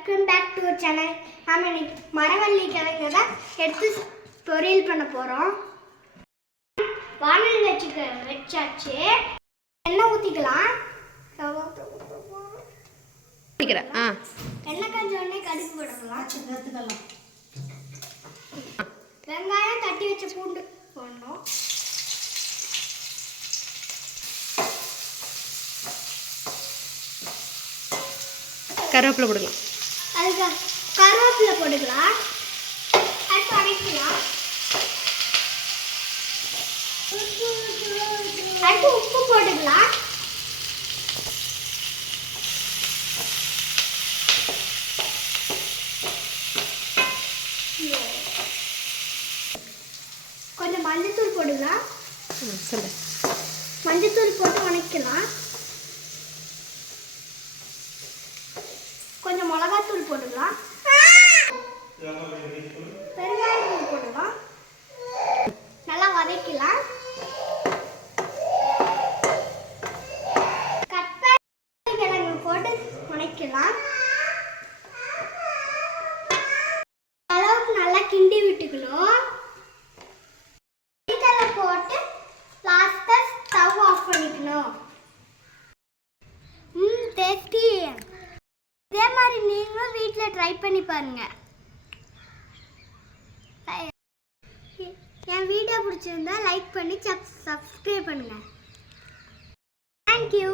Welcome back to channel. நாம இன்னைக்கு மரவள்ளி கிழங்கு தான் எடுத்து பொரியல் பண்ண போறோம். வானல் வச்சாச்சு. எண்ணெய் ஊத்திக்கலாம். எண்ணெய் காஞ்ச உடனே கடுகு போடலாம். வெங்காயம் தட்டி வச்ச பூண்டு போடணும். கருவேப்பிலை போடலாம். அதுக்கு கருவேப்பிலை போட்டுக்கலாம். அடுத்து அரைக்கலாம். அடுத்து உப்பு போட்டுக்கலாம். கொஞ்சம் மஞ்சத்தூள் போட்டுக்கலாம். மஞ்சத்தூள் போட்டு வணக்கலாம். கொஞ்சம் மிளகாத்தூள் போட்டுக்கலாம். பெருங்காயத்தூள் போட்டுக்கலாம். நல்லா வதக்கலாம். கட் கிழங்கு போட்டு வதக்கலாம். அளவுக்கு நல்லா கிண்டி விட்டுக்கணும். போட்டு லாஸ்டா ஸ்டவ் ஆஃப் பண்ணிக்கணும். டேஸ்டி. இதே மாதிரி நீங்களும் வீட்டில் ட்ரை பண்ணி பாருங்க. என் வீடியோ பிடிச்சிருந்தா லைக் பண்ணி சப்ஸ்கிரைப் பண்ணுங்க. தேங்க்யூ.